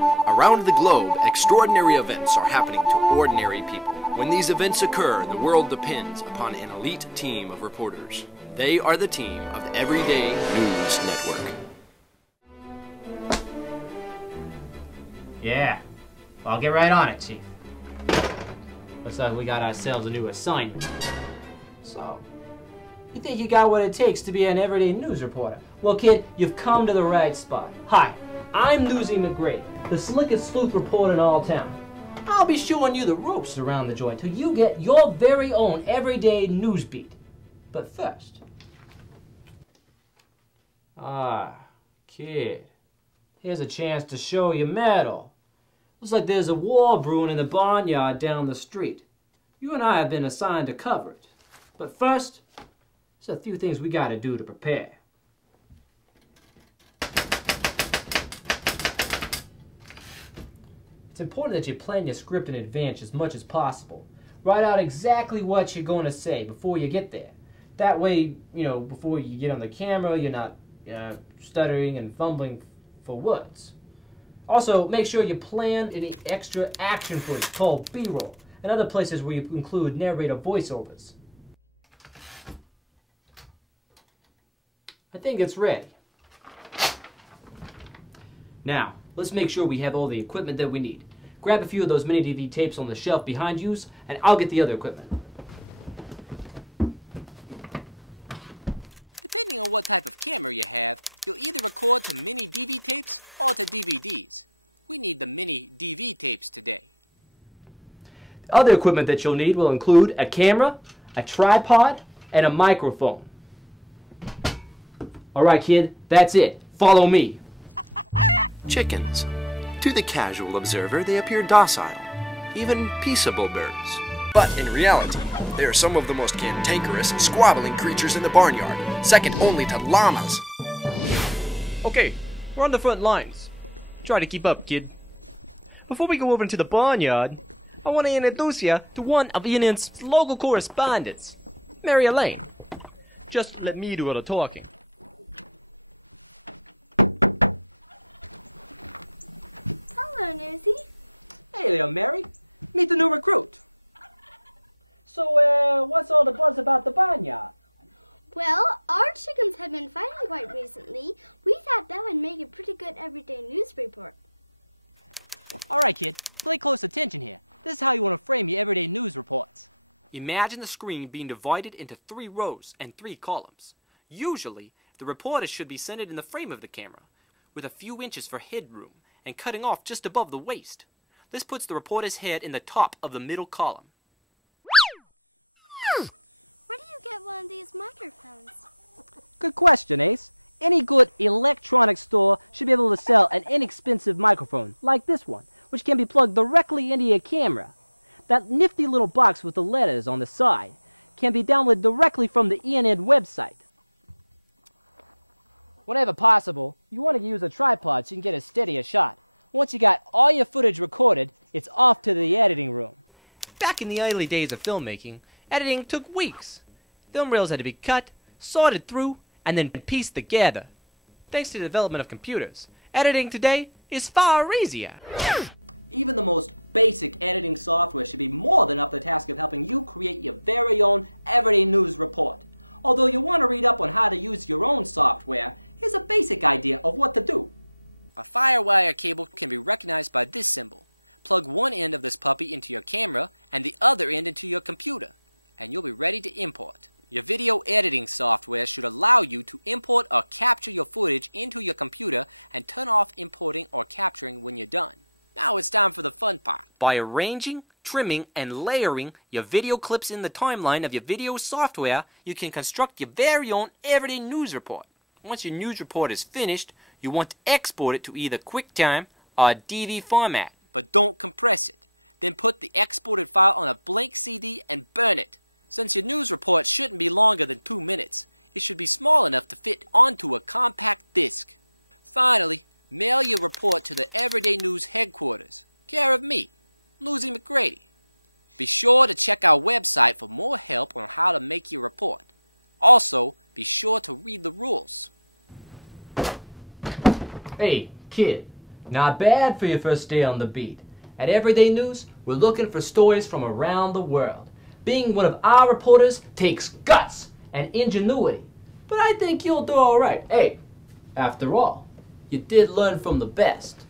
Around the globe, extraordinary events are happening to ordinary people. When these events occur, the world depends upon an elite team of reporters. They are the team of the Everyday News Network. Yeah, well, I'll get right on it, Chief. Looks like we got ourselves a new assignment. So, you think you got what it takes to be an everyday news reporter? Well, kid, you've come to the right spot. Hi, I'm Newsie McGrady, the slickest sleuth reporter in all town. I'll be showing you the ropes around the joint till you get your very own everyday news beat. But first... kid, here's a chance to show your mettle. Looks like there's a war brewing in the barnyard down the street. You and I have been assigned to cover it. But first, there's a few things we gotta do to prepare. It's important that you plan your script in advance as much as possible. Write out exactly what you're going to say before you get there. That way, before you get on the camera, you're not stuttering and fumbling for words. Also, make sure you plan any extra action footage called B-roll and other places where you include narrator voiceovers. I think it's ready. Now, let's make sure we have all the equipment that we need. Grab a few of those mini DV tapes on the shelf behind you, and I'll get the other equipment. Depending on what type of camera you have, you'll either record to mini DV tapes or to DVDs. We need the mini DV tapes today. The other equipment that you'll need will include a camera, a tripod, and a microphone. Alright, kid, that's it. Follow me. Chickens. To the casual observer, they appear docile, even peaceable birds. But in reality, they are some of the most cantankerous, squabbling creatures in the barnyard, second only to llamas. Okay, we're on the front lines. Try to keep up, kid. Before we go over into the barnyard, I want to introduce you to one of ENN's local correspondents, Mary Elaine. Just let me do all the talking. Hello, Newsie. Hey there, Mary. Meet the new recruit. So, what's all the buzz about the barnyard? Well, our chickens have been fighting quite recently. We thought that would make a pretty good everyday news report. Alright, kid. Play close attention here. This is how you want to frame your everyday news reports. Imagine the screen being divided into 3 rows and 3 columns. Usually, the reporter should be centered in the frame of the camera, with a few inches for headroom, and cutting off just above the waist. This puts the reporter's head in the top of the middle column. Where do you get one of these microphones? Good question, Ace. Any good electronics store should be able to sell an inexpensive microphone, like this one, which can be plugged directly into your camera. That nifty little box with the letters on the side can be downloaded directly from the ENN website. Whenever possible, you want to use a tripod so you can get a steadier shot. Once you got all your footage recorded, it's off to the editing room. Back in the early days of filmmaking, editing took weeks. Film reels had to be cut, sorted through, and then pieced together. Thanks to the development of computers, editing today is far easier. Even the most basic editing software should be more than up to the task of helping you create your very own everyday news report. Although you want to read up on how to use your own software, here's a basic idea of what to do. A firewire cable can be recognized by this symbol. Plug one end of this puppy into your camera and the other end into your computer, and you'll be ready to import. Your video editing software should allow you to import or capture your footage into your computer and turn off importing or capturing when you're done. Now it's time for the fun part. By arranging, trimming, and layering your video clips in the timeline of your video software, you can construct your very own everyday news report. Once your news report is finished, you want to export it to either QuickTime or DV format, but don't compress it. Then put the exported file on a blank CD and burn it. Since your news report shouldn't be longer than 2 minutes, it should be small enough to fit onto a compact disc. Finally, mail your report to the Everyday News headquarters, care of me, Newsie McGrady. Be sure to check our website for more help on how to make your report. Also, be sure to read the rules. Hey, kid, Not bad for your first day on the beat. At Everyday News, we're looking for stories from around the world. Being one of our reporters takes guts and ingenuity, but I think you'll do all right. Hey, after all, you did learn from the best.